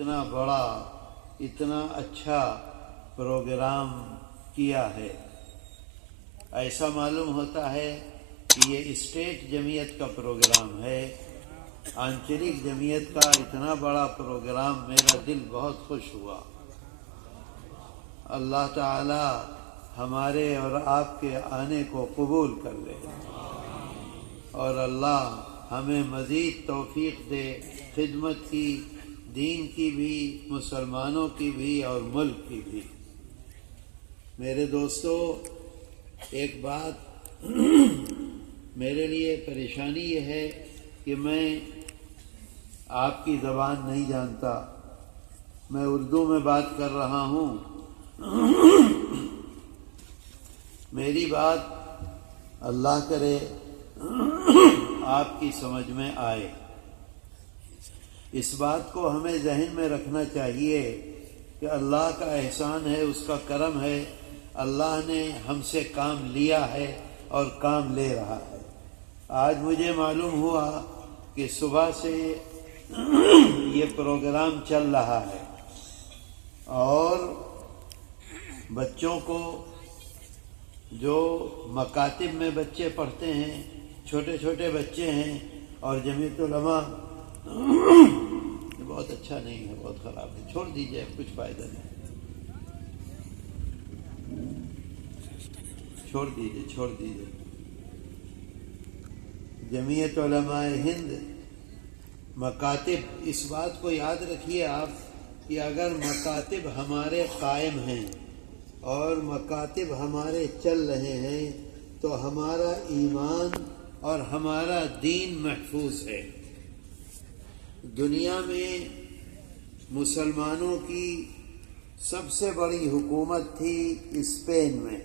اتنا بڑا اتنا اچھا پروگرام کیا ہے۔ ایسا معلوم ہوتا ہے کہ یہ اسٹیٹ جمعیت کا پروگرام ہے، آنچلک جمعیت کا اتنا بڑا پروگرام، میرا دل بہت خوش ہوا۔ اللہ تعالی ہمارے اور آپ کے آنے کو قبول کر لے، اور اللہ ہمیں مزید توفیق دے خدمت کی، دین کی بھی، مسلمانوں کی بھی اور ملک کی بھی۔ میرے دوستو، ایک بات میرے لیے پریشانی یہ ہے کہ میں آپ کی زبان نہیں جانتا، میں اردو میں بات کر رہا ہوں۔ میری بات اللہ کرے آپ کی سمجھ میں آئے۔ اس بات کو ہمیں ذہن میں رکھنا چاہیے کہ اللہ کا احسان ہے، اس کا کرم ہے، اللہ نے ہم سے کام لیا ہے اور کام لے رہا ہے۔ آج مجھے معلوم ہوا کہ صبح سے یہ پروگرام چل رہا ہے، اور بچوں کو جو مکاتب میں بچے پڑھتے ہیں، چھوٹے چھوٹے بچے ہیں، اور جمعیت علماء، یہ بہت اچھا نہیں ہے، بہت خراب ہے، چھوڑ دیجئے، کچھ فائدہ نہیں، چھوڑ دیجئے۔ جمعیت علماء ہند مکاتب، اس بات کو یاد رکھیے آپ کہ اگر مکاتب ہمارے قائم ہیں اور مکاتب ہمارے چل رہے ہیں تو ہمارا ایمان اور ہمارا دین محفوظ ہے۔ دنیا میں مسلمانوں کی سب سے بڑی حکومت تھی اسپین میں،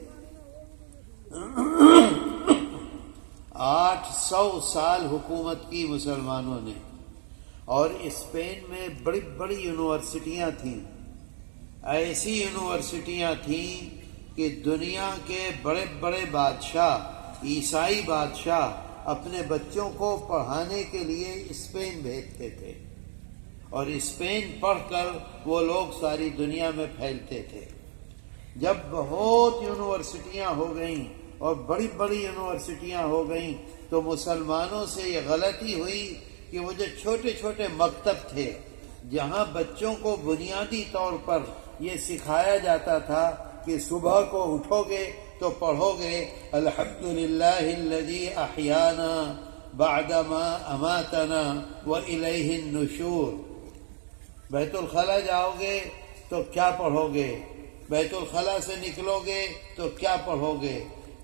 800 سال حکومت کی مسلمانوں نے، اور اسپین میں بڑی بڑی یونیورسٹیاں تھیں، ایسی یونیورسٹیاں تھیں کہ دنیا کے بڑے بڑے بادشاہ، عیسائی بادشاہ اپنے بچوں کو پڑھانے کے لیے اسپین بھیجتے تھے، اور اسپین پڑھ کر وہ لوگ ساری دنیا میں پھیلتے تھے۔ جب بہت یونیورسٹیاں ہو گئیں اور بڑی بڑی یونیورسٹیاں ہو گئیں تو مسلمانوں سے یہ غلطی ہوئی کہ وہ جو چھوٹے چھوٹے مکتب تھے جہاں بچوں کو بنیادی طور پر یہ سکھایا جاتا تھا کہ صبح کو اٹھو گے تو پڑھو گے الحمدللہ الذی احیانا بعدما اماتنا والیہ النشور، بیت الخلا جاؤ گے تو کیا پڑھو گے، بیت الخلا سے نکلو گے تو کیا پڑھو گے،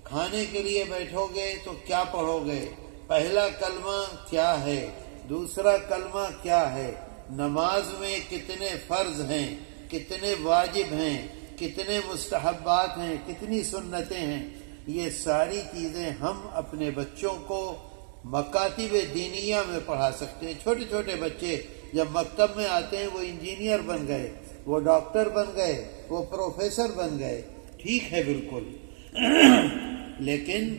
کھانے کے لیے بیٹھو گے تو کیا پڑھو گے، پہلا کلمہ کیا ہے، دوسرا کلمہ کیا ہے، نماز میں کتنے فرض ہیں، کتنے واجب ہیں، کتنے مستحبات ہیں، کتنی سنتیں ہیں، یہ ساری چیزیں ہم اپنے بچوں کو مکاتب دینیہ میں پڑھا سکتے ہیں۔ چھوٹے چھوٹے بچے جب مکتب میں آتے ہیں وہ انجینئر بن گئے، وہ ڈاکٹر بن گئے، وہ پروفیسر بن گئے، ٹھیک ہے بالکل، لیکن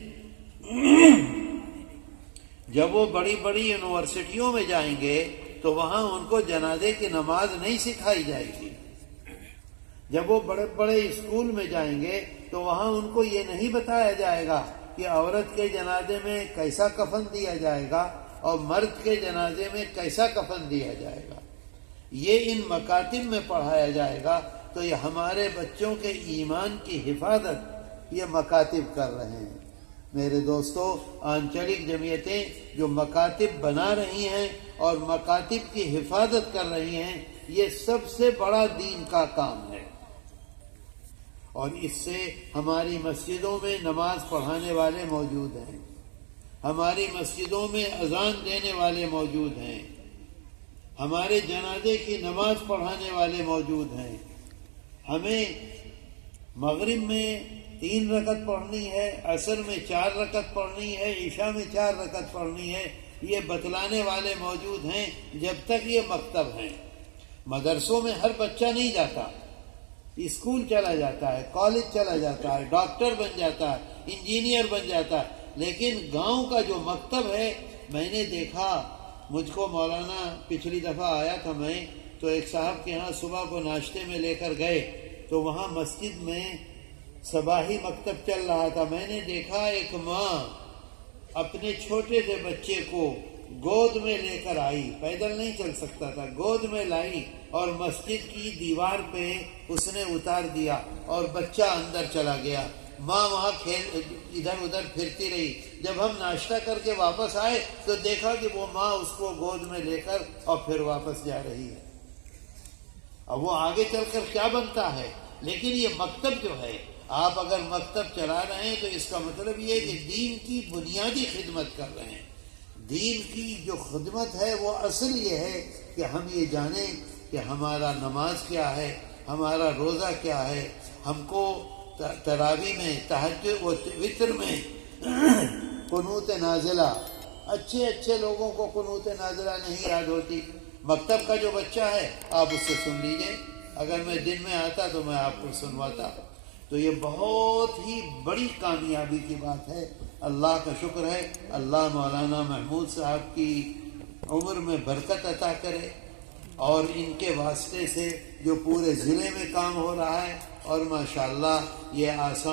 جب وہ بڑی بڑی یونیورسٹیوں میں جائیں گے تو وہاں ان کو جنازے کی نماز نہیں سکھائی جائے گی۔ جب وہ بڑے بڑے اسکول میں جائیں گے تو وہاں ان کو یہ نہیں بتایا جائے گا کہ عورت کے جنازے میں کیسا کفن دیا جائے گا اور مرد کے جنازے میں کیسا کفن دیا جائے گا، یہ ان مکاتب میں پڑھایا جائے گا۔ تو یہ ہمارے بچوں کے ایمان کی حفاظت یہ مکاتب کر رہے ہیں۔ میرے دوستو، آنچلک جمعیتیں جو مکاتب بنا رہی ہیں اور مکاتب کی حفاظت کر رہی ہیں، یہ سب سے بڑا دین کا کام ہے، اور اس سے ہماری مسجدوں میں نماز پڑھانے والے موجود ہیں، ہماری مسجدوں میں اذان دینے والے موجود ہیں، ہمارے جنازے کی نماز پڑھانے والے موجود ہیں۔ ہمیں مغرب میں 3 رکعت پڑھنی ہے، عصر میں 4 رکعت پڑھنی ہے، عشاء میں 4 رکعت پڑھنی ہے، یہ بتلانے والے موجود ہیں جب تک یہ مکتب ہیں۔ مدرسوں میں ہر بچہ نہیں جاتا، اسکول چلا جاتا ہے، کالج چلا جاتا ہے، ڈاکٹر بن جاتا ہے، انجینئر بن جاتا ہے، لیکن گاؤں کا جو مکتب ہے، میں نے دیکھا، مجھ کو مولانا پچھلی دفعہ آیا تھا میں، تو ایک صاحب کے ہاں صبح کو ناشتے میں لے کر گئے تو وہاں مسجد میں صباحی مکتب چل رہا تھا. میں نے دیکھا ایک ماں اپنے چھوٹے سے بچے کو گود میں لے کر آئی، پیدل نہیں چل سکتا تھا، گود میں لائی اور مسجد کی دیوار پہ اس نے اتار دیا اور بچہ اندر چلا گیا. ماں وہاں ادھر ادھر پھرتی رہی. جب ہم ناشتہ کر کے واپس آئے تو دیکھا کہ وہ ماں اس کو گود میں لے کر اور پھر واپس جا رہی ہے. اب وہ آگے چل کر کیا بنتا ہے، لیکن یہ مکتب جو ہے، آپ اگر مکتب چلا رہے ہیں تو اس کا مطلب یہ ہے کہ دین کی بنیادی خدمت کر رہے ہیں. دین کی جو خدمت ہے وہ اصل یہ ہے کہ ہم یہ جانیں کہ ہمارا نماز کیا ہے، ہمارا روزہ کیا ہے. ہم کو تراویح میں، تہجد و وتر میں قنوت نازلہ، اچھے لوگوں کو قنوت نازلہ نہیں یاد ہوتی. مکتب کا جو بچہ ہے آپ اس سے سن لیجئے، اگر میں دن میں آتا تو میں آپ کو سنواتا. تو یہ بہت ہی بڑی کامیابی کی بات ہے. اللہ کا شکر ہے، اللہ مولانا محمود صاحب کی عمر میں برکت عطا کرے اور ان کے واسطے سے جو پورے ضلع میں کام ہو رہا ہے، اور ماشاءاللہ یہ آسان